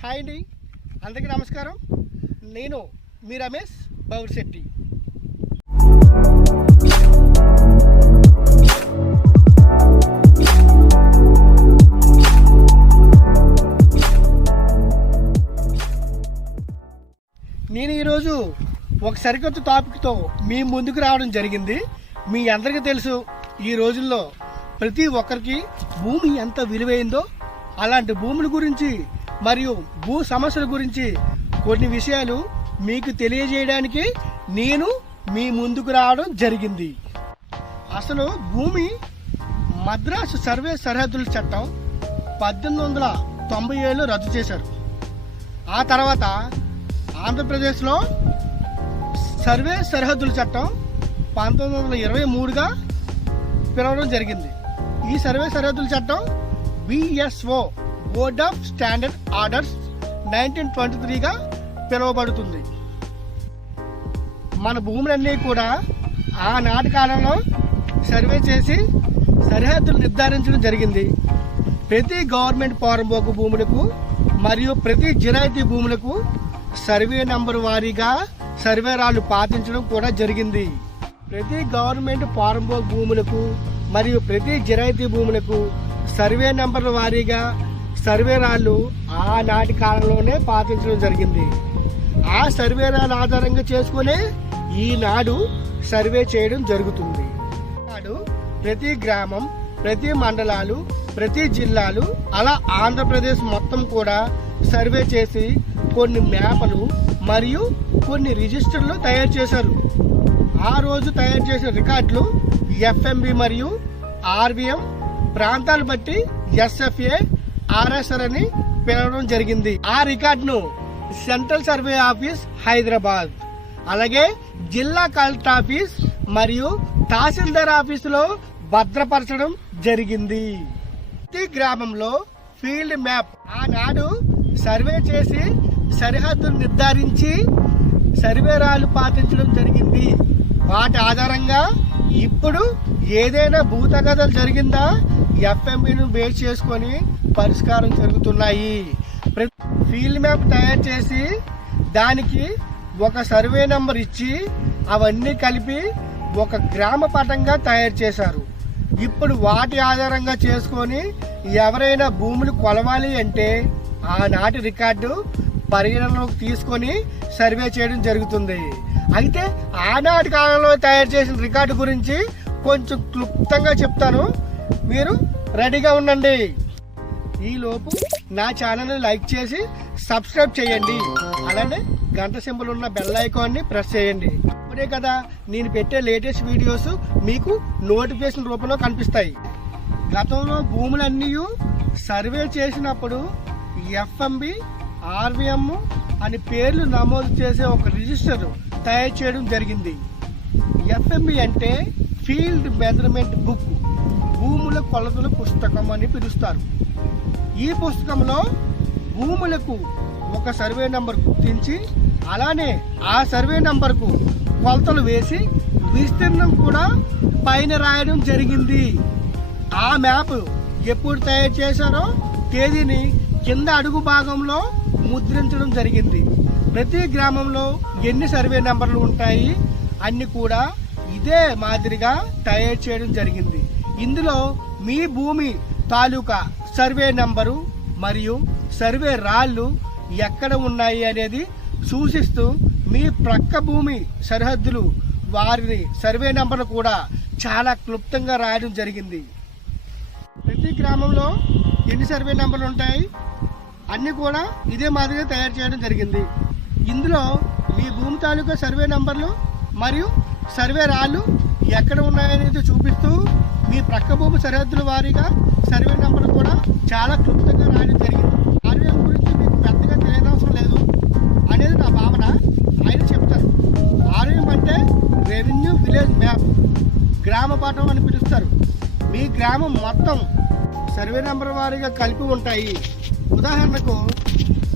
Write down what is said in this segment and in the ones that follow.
Hi అండి, అందరికీ నమస్కారం. నేను మీ రమేష్ బౌర్శెట్టి. నేను ఈరోజు ఒక సరికొత్త టాపిక్తో మీ ముందుకు రావడం జరిగింది. మీ అందరికీ తెలుసు, ఈ రోజుల్లో ప్రతి ఒక్కరికి భూమి ఎంత విలువైందో, అలాంటి భూముల గురించి మరియు భూ సమస్యల గురించి కొన్ని విషయాలు మీకు తెలియజేయడానికి నేను మీ ముందుకు రావడం జరిగింది. అసలు భూమి మద్రాసు సర్వే సరిహద్దుల చట్టం 1897లో రద్దు చేశారు. ఆ తర్వాత ఆంధ్రప్రదేశ్లో సర్వే సరిహద్దుల చట్టం 1923గా పిలవడం జరిగింది. ఈ సర్వే సరిహద్దుల చట్టం BSO board of standard orders 1923గా పిలువబడుతుంది. మన భూములన్నీ కూడా ఆనాటి కాలంలో సర్వే చేసి సరిహద్దులు నిర్ధారించడం జరిగింది. ప్రతి గవర్నమెంట్ పోరంబోకు భూములకు మరియు ప్రతి జిరాయితీ భూములకు సర్వే నంబర్ వారీగా సర్వే రాళ్లు పాటించడం కూడా జరిగింది. ప్రతి గవర్నమెంట్ పోరంబోకు భూములకు మరియు ప్రతి జిరాయితీ భూములకు సర్వే నంబర్ వారీగా సర్వే రాళ్లు ఆనాటి కాలంలోనే పాటించడం జరిగింది. ఆ సర్వే రాళ్ళ ఆధారంగా చేసుకునే ఈనాడు సర్వే చేయడం జరుగుతుంది. నాడు ప్రతి గ్రామం, ప్రతి మండలాలు, ప్రతి జిల్లాలు, అలా ఆంధ్రప్రదేశ్ మొత్తం కూడా సర్వే చేసి కొన్ని మ్యాప్లు మరియు కొన్ని రిజిస్టర్లు తయారు చేశారు. ఆ రోజు తయారు చేసిన రికార్డులు FMB మరియు RVM, ప్రాంతాలు బట్టి SFA, RSR అని పిలవడం జరిగింది. ఆ రికార్డును సెంట్రల్ సర్వే ఆఫీస్ హైదరాబాద్, అలాగే జిల్లా కలెక్టర్ ఆఫీస్ మరియు తహసీల్దార్ ఆఫీసులో భద్రపరచడం జరిగింది. ప్రతి గ్రామంలో ఫీల్డ్ మ్యాప్ ఆనాడు సర్వే చేసి సరిహద్దులు నిర్ధారించి సర్వే రాళ్లు పాటించడం జరిగింది. వాటి ఆధారంగా ఇప్పుడు ఏదైనా భూతగతలు జరిగిందా FMBను బేస్ చేసుకొని పరిష్కారం జరుగుతున్నాయి. ఫీల్డ్ మ్యాప్ తయారు చేసి దానికి ఒక సర్వే నంబర్ ఇచ్చి అవన్నీ కలిపి ఒక గ్రామ పటంగా తయారు చేశారు. ఇప్పుడు వాటి ఆధారంగా చేసుకొని ఎవరైనా భూములు కొలవాలి అంటే ఆనాటి రికార్డు పరిగణనలోకి తీసుకొని సర్వే చేయడం జరుగుతుంది. అయితే ఆనాటి కాలంలో తయారు చేసిన రికార్డు గురించి కొంచెం క్లుప్తంగా చెప్తాను, మీరు రెడీగా ఉండండి. ఈలోపు నా ఛానల్ని లైక్ చేసి సబ్స్క్రైబ్ చేయండి, అలానే గంట సింబల్ ఉన్న బెల్ ఐకాన్ని ప్రెస్ చేయండి. అప్పుడే కదా నేను పెట్టే లేటెస్ట్ వీడియోస్ మీకు నోటిఫికేషన్ రూపంలో కనిపిస్తాయి. గతంలో భూములన్నీ సర్వే చేసినప్పుడు FMB, RVM అని పేర్లు నమోదు చేసే ఒక రిజిస్టర్ తయారు చేయడం జరిగింది. FMB అంటే ఫీల్డ్ మెజర్మెంట్ బుక్, భూముల కొలతల పుస్తకం అని పిలుస్తారు. ఈ పుస్తకంలో భూములకు ఒక సర్వే నంబర్ గుర్తించి అలానే ఆ సర్వే నంబర్కు కొలతలు వేసి విస్తీర్ణం కూడా పైన రాయడం జరిగింది. ఆ మ్యాప్ ఎప్పుడు తయారు చేశారో తేదీని కింద అడుగు భాగంలో ముద్రించడం జరిగింది. ప్రతి గ్రామంలో ఎన్ని సర్వే నంబర్లు ఉంటాయి అన్ని కూడా ఇదే మాదిరిగా తయారు చేయడం జరిగింది. ఇందులో మీ భూమి తాలూకా సర్వే నంబరు మరియు సర్వే రాళ్ళు ఎక్కడ ఉన్నాయి అనేది సూచిస్తూ మీ ప్రక్క భూమి సరిహద్దులు వారి సర్వే నంబర్లు కూడా చాలా క్లుప్తంగా రాయడం జరిగింది. ప్రతి గ్రామంలో ఎన్ని సర్వే నంబర్లు ఉంటాయి అన్నీ కూడా ఇదే మాదిరిగా తయారు చేయడం జరిగింది. ఇందులో మీ భూమి తాలూకా సర్వే నంబర్లు మరియు సర్వే రాళ్ళు ఎక్కడ ఉన్నాయనేది చూపిస్తూ మీ ప్రక్క భూమి సరిహద్దుల వారీగా సర్వే నంబర్ కూడా చాలా క్లుప్తంగా రాయడం జరిగింది. RVM గురించి మీకు పెద్దగా తెలియనవసరం లేదు అనేది నా భావన. ఆయన చెప్తారు. RVM అంటే రెవెన్యూ విలేజ్ మ్యాప్, గ్రామ పటం అని పిలుస్తారు. మీ గ్రామం మొత్తం సర్వే నంబర్ వారీగా కలిపి ఉంటాయి. ఉదాహరణకు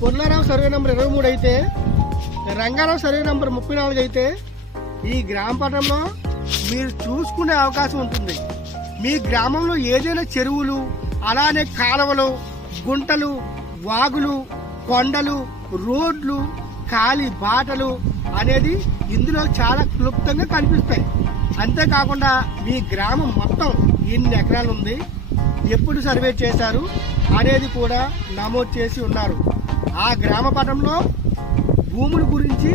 పుర్లారావు సర్వే నంబర్ 23 అయితే, రంగారావు సర్వే నంబర్ 34 అయితే ఈ గ్రామ పటంలో మీరు చూసుకునే అవకాశం ఉంటుంది. మీ గ్రామంలో ఏదైనా చెరువులు, అలానే కాలువలు, గుంటలు, వాగులు, కొండలు, రోడ్లు, ఖాళీ బాటలు అనేది ఇందులో చాలా క్లుప్తంగా కనిపిస్తాయి. అంతేకాకుండా మీ గ్రామం మొత్తం ఎన్ని ఎకరాలు ఉంది, ఎప్పుడు సర్వే చేశారు అనేది కూడా నమోదు చేసి ఉన్నారు. ఆ గ్రామ పటంలో భూముల గురించి,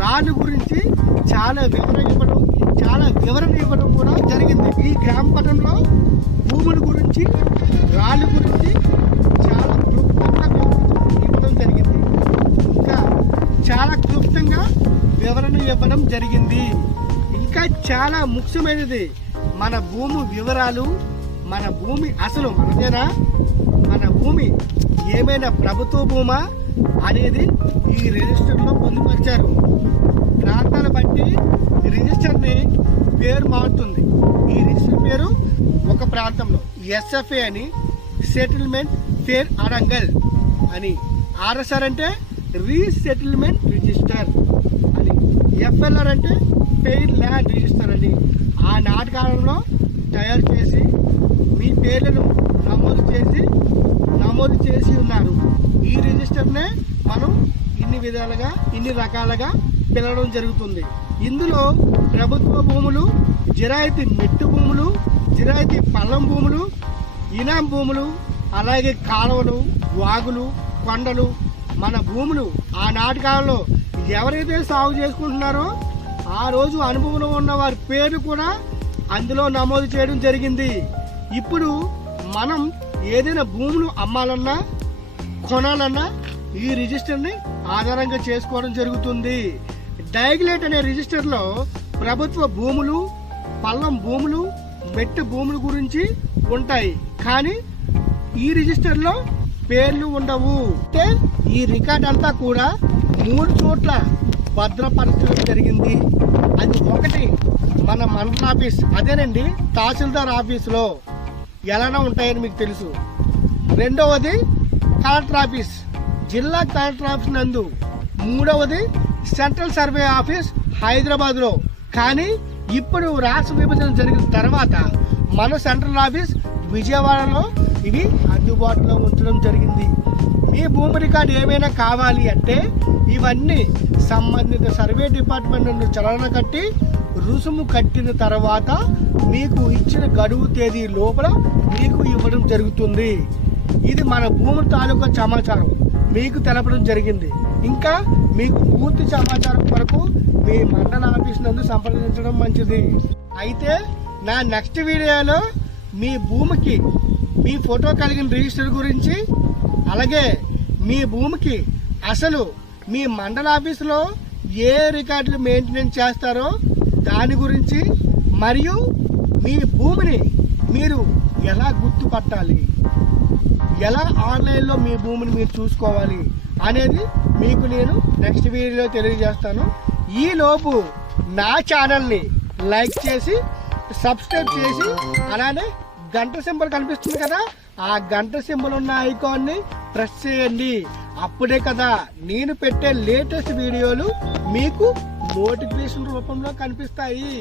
రాళ్ళ గురించి చాలా వివరణ ఇవ్వడం కూడా జరిగింది. ఈ గ్రామ పటంలో భూముల గురించి, రాళ్ళ గురించి చాలా క్లుప్తంగా ఇవ్వడం జరిగింది. ఇంకా చాలా క్లుప్తంగా వివరణ ఇవ్వడం జరిగింది. ఇంకా చాలా ముఖ్యమైనది, మన భూమి వివరాలు, మన భూమి అసలు మనదేనా, మన భూమి ఏమైనా ప్రభుత్వ భూమా అనేది ఈ రిజిస్టర్లో పొందుపరిచారు. ప్రాంతాల బట్టి రిజిస్టర్ని పేరు మారుతుంది. ఈ రిజిస్టర్ పేరు ఒక ప్రాంతంలో ఎస్ఎఫ్ఏ అని, సెటిల్మెంట్ ఫేర్ అరంగల్ అని, ఆర్ఎస్ఆర్ అంటే రీసెటిల్మెంట్ రిజిస్టర్ అని, ఎఫ్ఎల్ఆర్ అంటే ఫెయిర్ ల్యాండ్ రిజిస్టర్ అని ఆ నాటకాలలో తయారు చేసి మీ పేర్లను నమోదు చేసి ఉన్నారు. ఈ రిజిస్టర్నే మనం ఇన్ని రకాలుగా పిలవడం జరుగుతుంది. ఇందులో ప్రభుత్వ భూములు, జిరాయితీ మెట్టు భూములు, జిరాయితీ పల్లం భూములు, ఇనాం భూములు, అలాగే కాలువలు, వాగులు, కొండలు, మన భూములు ఆనాటి కాలంలో ఎవరైతే సాగు చేసుకుంటున్నారో ఆ రోజు అనుభవంలో ఉన్న వారి పేరు కూడా అందులో నమోదు చేయడం జరిగింది. ఇప్పుడు మనం ఏదైనా భూములు అమ్మాలన్నా, కొనాలన్నా ఈ రిజిస్టర్ని ఆధారంగా చేసుకోవడం జరుగుతుంది. డయాగ్లేట్ అనే రిజిస్టర్లో ప్రభుత్వ భూములు, పల్లం భూములు, మెట్టు భూముల గురించి ఉంటాయి. కానీ ఈ రిజిస్టర్లో పేర్లు ఉండవు. అంటే ఈ రికార్డ్ అంతా కూడా 3 చోట్ల భద్రపరచడం జరిగింది. అది ఒకటి మన మండల ఆఫీస్, అదేనండి తహసీల్దార్ ఆఫీసులో ఎలానో ఉంటాయని మీకు తెలుసు. రెండవది కలెక్టర్ ఆఫీస్, జిల్లా కలెక్టర్ ఆఫీస్ నందు. మూడవది సెంట్రల్ సర్వే ఆఫీస్ హైదరాబాద్లో. కానీ ఇప్పుడు రాష్ట్ర విభజన జరిగిన తర్వాత మన సెంట్రల్ ఆఫీస్ విజయవాడలో ఇవి అందుబాటులో ఉంచడం జరిగింది. మీ భూమి రికార్డు ఏమైనా కావాలి అంటే ఇవన్నీ సంబంధిత సర్వే డిపార్ట్మెంట్ నుండి చలన కట్టి రుసుము కట్టిన తర్వాత మీకు ఇచ్చిన గడువు తేదీ లోపల మీకు ఇవ్వడం జరుగుతుంది. ఇది మన భూమి తాలూకా సమాచారం మీకు తెలపడం జరిగింది. ఇంకా మీకు పూర్తి సమాచారం కొరకు మీ మండల ఆఫీస్ నందు సంప్రదించడం మంచిది. అయితే నా నెక్స్ట్ వీడియోలో మీ భూమికి మీ ఫోటో కలిగిన రిజిస్టర్ గురించి, అలాగే మీ భూమికి అసలు మీ మండల ఆఫీసులో ఏ రికార్డులు మెయింటెనెన్స్ చేస్తారో దాని గురించి, మరియు మీ భూమిని మీరు ఎలా గుర్తుపట్టాలి, ఎలా ఆన్లైన్లో మీ భూమిని మీరు చూసుకోవాలి అనేది మీకు నేను నెక్స్ట్ వీడియోలో తెలియజేస్తాను. ఈలోపు నా ఛానల్ని లైక్ చేసి, సబ్స్క్రైబ్ చేసి, అలానే గంట సింబల్ కనిపిస్తుంది కదా, ఆ గంట సింబల్ ఉన్న ఐకాన్ని ప్రెస్ చేయండి. అప్పుడే కదా నేను పెట్టే లేటెస్ట్ వీడియోలు మీకు నోటిఫికేషన్ రూపంలో కనిపిస్తాయి.